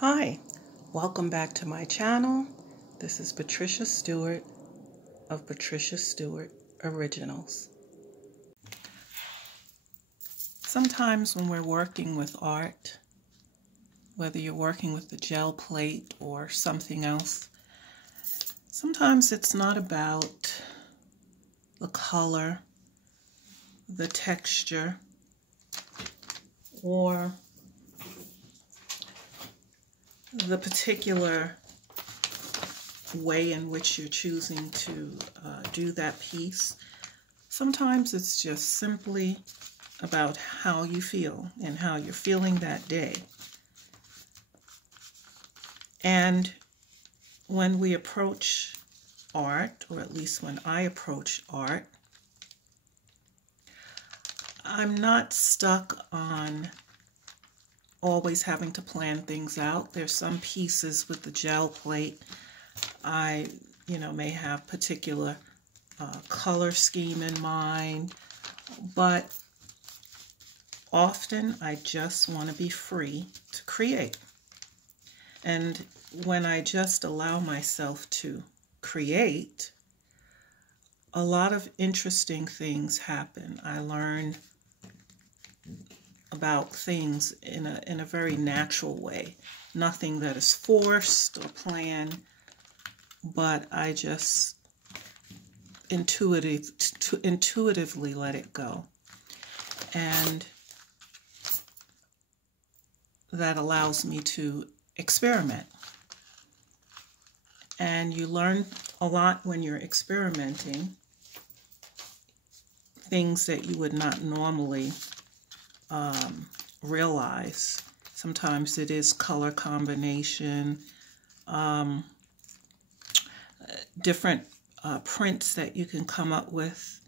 Hi, welcome back to my channel. This is Patricia Stuart of Patricia Stuart Originals. Sometimes when we're working with art, whether you're working with the gel plate or something else, sometimes it's not about the color, the texture, or the particular way in which you're choosing to do that piece. Sometimes it's just simply about how you feel and how you're feeling that day. And when we approach art, or at least when I approach art, I'm not stuck on always having to plan things out. There's some pieces with the gel plate I may have particular color scheme in mind, but often I just want to be free to create. And when I just allow myself to create, a lot of interesting things happen. I learn about things in a very natural way. Nothing that is forced or planned, but I just intuitively let it go. And that allows me to experiment. And you learn a lot when you're experimenting, things that you would not normally realize. Sometimes it is color combination, different prints that you can come up with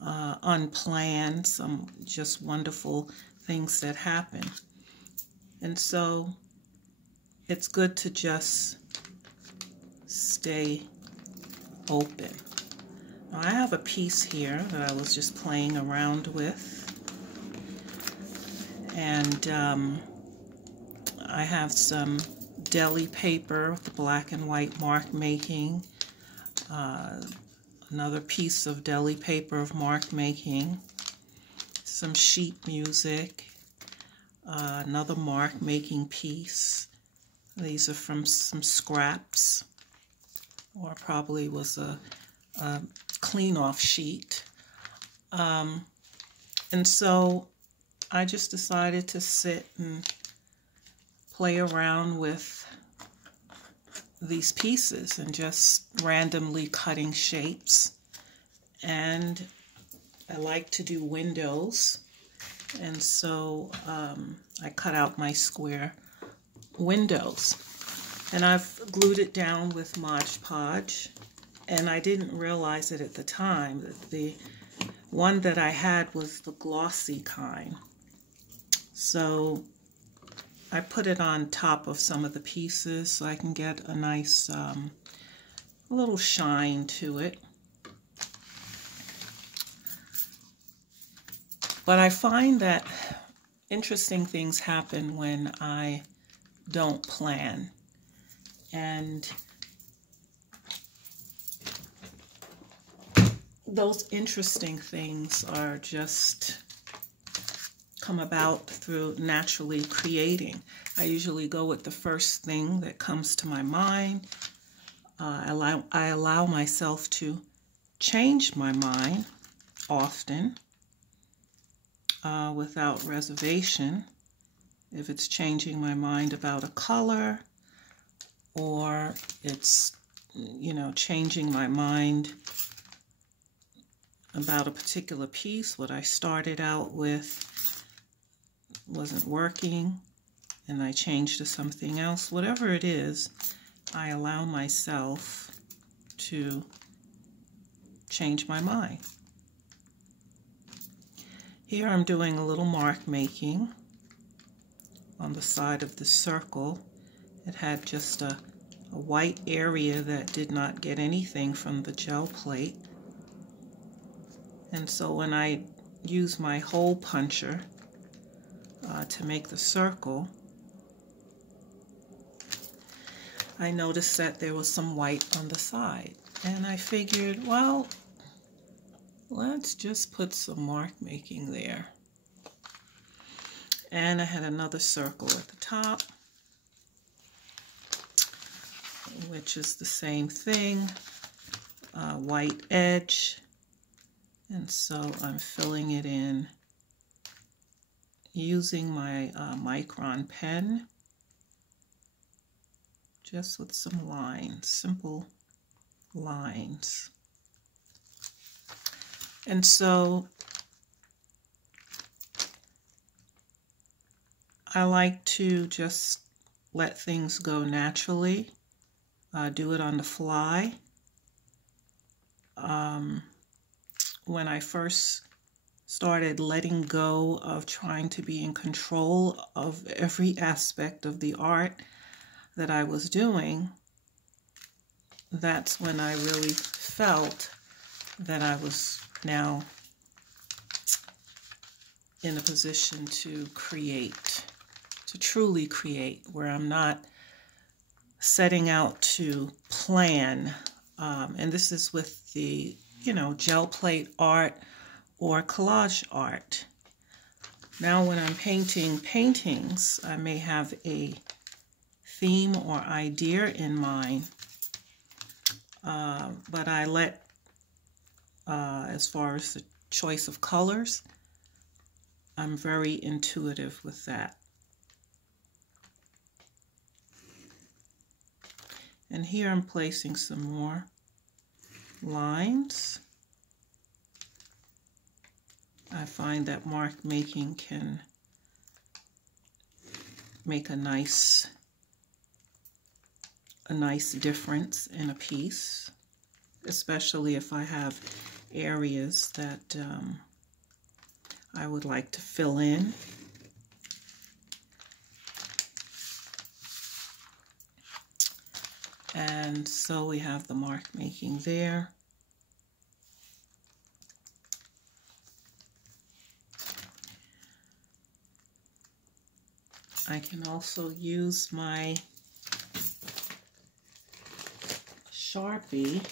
unplanned, some just wonderful things that happen. And so it's good to just stay open. Now, I have a piece here that I was just playing around with. And I have some deli paper with the black and white mark making, another piece of deli paper of mark making, some sheet music, another mark making piece. These are from some scraps, or probably was a clean off sheet. And so I just decided to sit and play around with these pieces and just randomly cutting shapes. And I like to do windows, and so I cut out my square windows. And I've glued it down with Mod Podge, and I didn't realize it at the time that the one that I had was the glossy kind. So I put it on top of some of the pieces so I can get a nice little shine to it. But I find that interesting things happen when I don't plan. And those interesting things are just come about through naturally creating. I usually go with the first thing that comes to my mind. I allow myself to change my mind often without reservation. If it's changing my mind about a color, or it's changing my mind about a particular piece, what I started out with wasn't working and I changed to something else. Whatever it is, I allow myself to change my mind. Here I'm doing a little mark making on the side of the circle. It had just a white area that did not get anything from the gel plate. And so when I use my hole puncher to make the circle, I noticed that there was some white on the side. And I figured, well, let's just put some mark making there. And I had another circle at the top, which is the same thing, white edge. And so I'm filling it in using my Micron pen, just with some lines, simple lines. And so I like to just let things go naturally, do it on the fly. When I first started letting go of trying to be in control of every aspect of the art that I was doing, that's when I really felt that I was now in a position to create, to truly create, where I'm not setting out to plan. And this is with the, gel plate art or collage art. Now when I'm painting paintings, I may have a theme or idea in mind, but I let, as far as the choice of colors, I'm very intuitive with that. And here I'm placing some more lines. I find that mark making can make a nice difference in a piece, especially if I have areas that I would like to fill in. And so we have the mark making there. I can also use my Sharpie,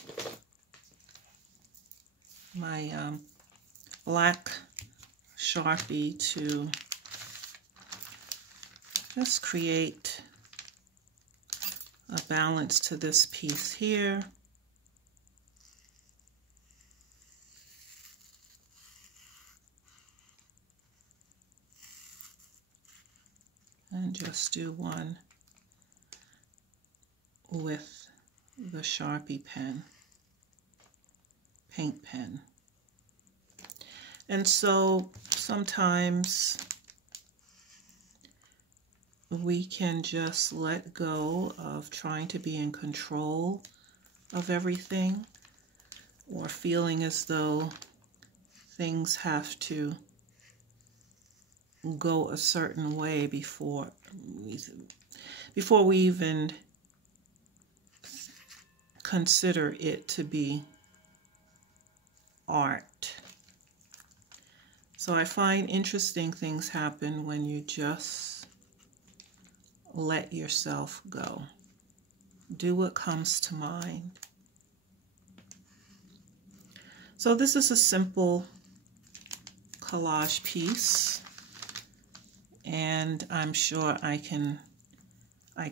my black Sharpie, to just create a balance to this piece here. And just do one with the Sharpie paint pen. And so sometimes we can just let go of trying to be in control of everything, or feeling as though things have to go a certain way before we even consider it to be art. So I find interesting things happen when you just let yourself go. Do what comes to mind. So this is a simple collage piece, and I'm sure I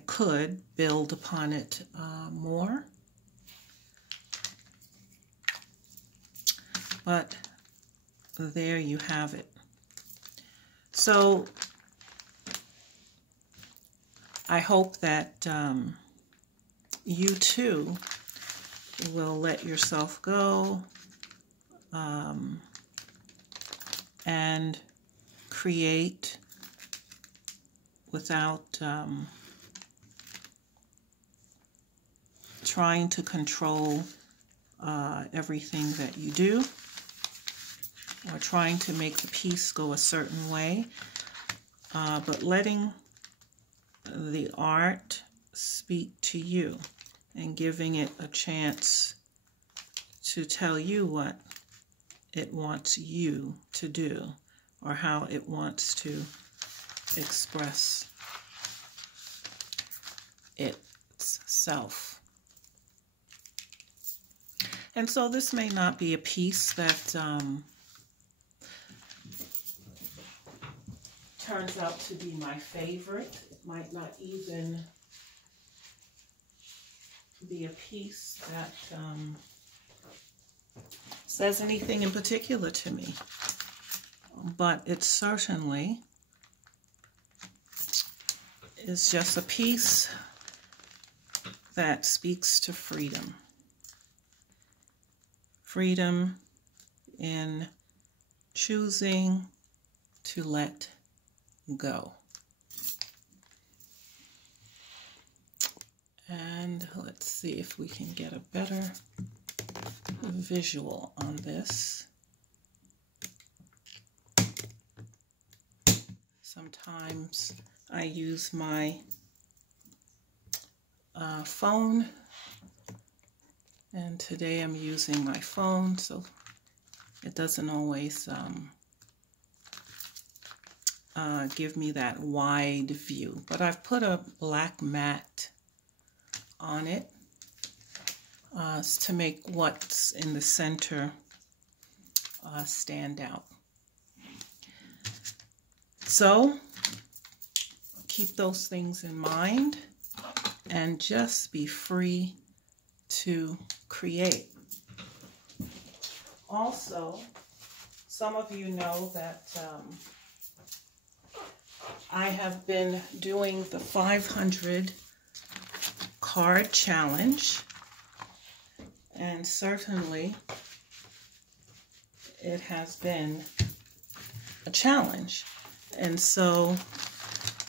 could build upon it more. But there you have it. So I hope that you too will let yourself go and create without trying to control everything that you do, or trying to make the piece go a certain way, but letting the art speak to you and giving it a chance to tell you what it wants you to do, or how it wants to express its itself. And so this may not be a piece that turns out to be my favorite. It might not even be a piece that says anything in particular to me, but it certainly is just a piece that speaks to freedom. Freedom in choosing to let go. And let's see if we can get a better visual on this. Sometimes I use my phone, and today I'm using my phone, so it doesn't always give me that wide view. But I've put a black mat on it to make what's in the center stand out. So keep those things in mind and just be free to create. Also, some of you know that I have been doing the 500 card challenge, and certainly it has been a challenge. And so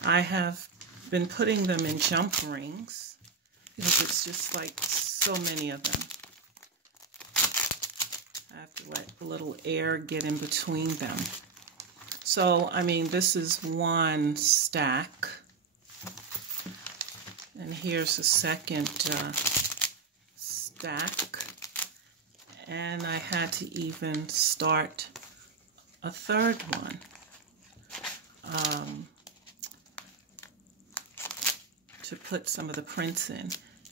I have been putting them in jump rings because it's just like so many of them. I have to let a little air get in between them. So, I mean, this is one stack. And here's a second stack. And I had to even start a third one. To put some of the prints in.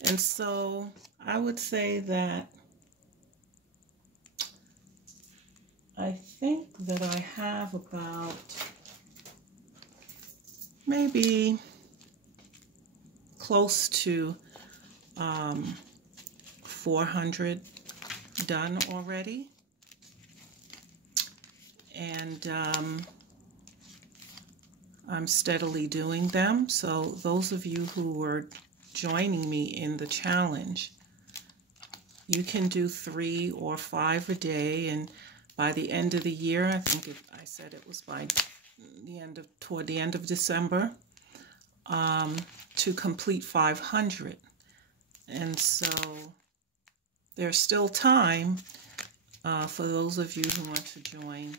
And so I would say that I think that I have about maybe close to 400 done already. And I'm steadily doing them. So those of you who were joining me in the challenge, you can do 3 or 5 a day, and by the end of the year, I think I said it was by the end of, toward the end of December, to complete 500. And so there's still time for those of you who want to join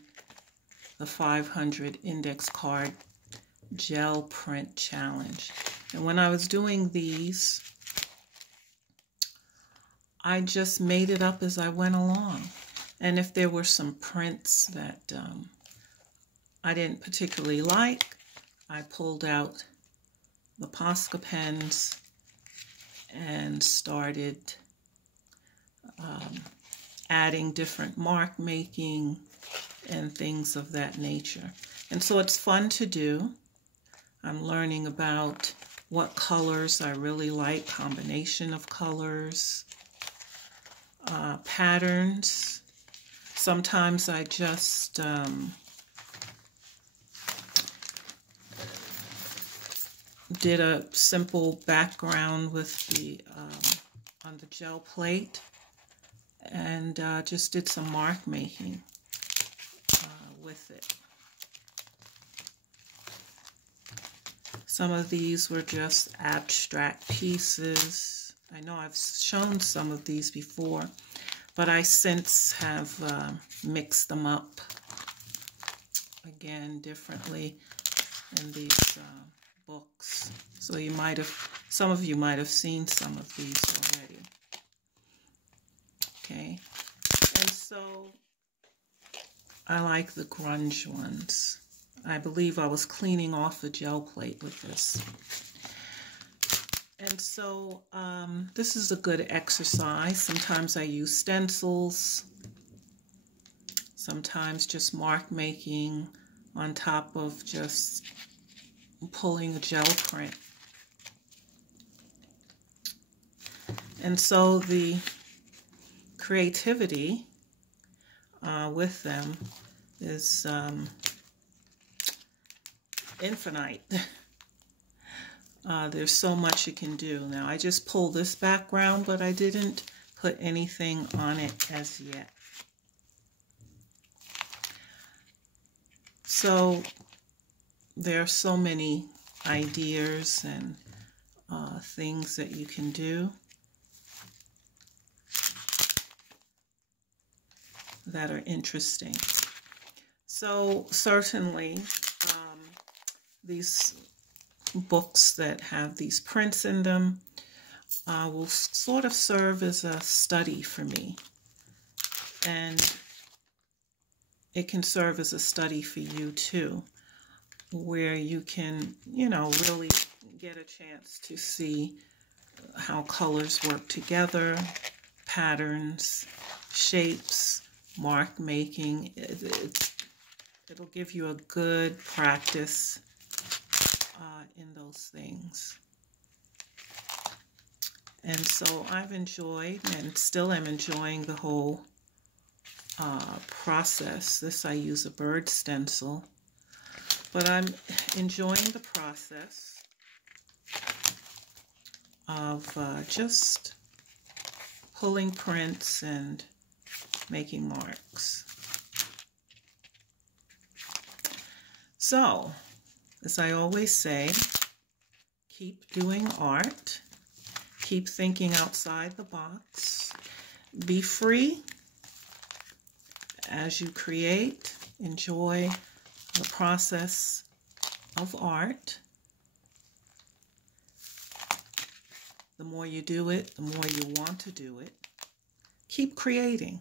the 500 index card gel print challenge. And when I was doing these, I just made it up as I went along. And if there were some prints that I didn't particularly like, I pulled out the Posca pens and started adding different mark making and things of that nature. And so it's fun to do. I'm learning about what colors I really like, combination of colors, patterns. Sometimes I just did a simple background with the on the gel plate, and just did some mark making with it. Some of these were just abstract pieces. I know I've shown some of these before, but I since have mixed them up again differently in these books. So you might have, some of you might have seen some of these already. Okay, and so I like the grunge ones. I believe I was cleaning off the gel plate with this. And so this is a good exercise. Sometimes I use stencils, sometimes just mark making on top of just pulling a gel print. And so the creativity with them is infinite. There's so much you can do. Now I just pulled this background, but I didn't put anything on it as yet. So there are so many ideas and things that you can do that are interesting. So certainly these books that have these prints in them will sort of serve as a study for me, and it can serve as a study for you too, where you can, you know, really get a chance to see how colors work together, patterns, shapes, mark making. It'll give you a good practice in those things. And so I've enjoyed and still am enjoying the whole process. This I use a bird stencil, but I'm enjoying the process of just pulling prints and making marks. So, as I always say, keep doing art, keep thinking outside the box, be free as you create, enjoy the process of art. The more you do it, the more you want to do it. Keep creating.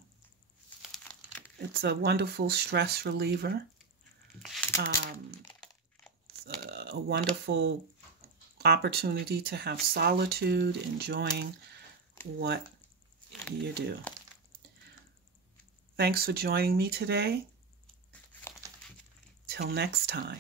It's a wonderful stress reliever. A wonderful opportunity to have solitude, enjoying what you do. Thanks for joining me today. Till next time.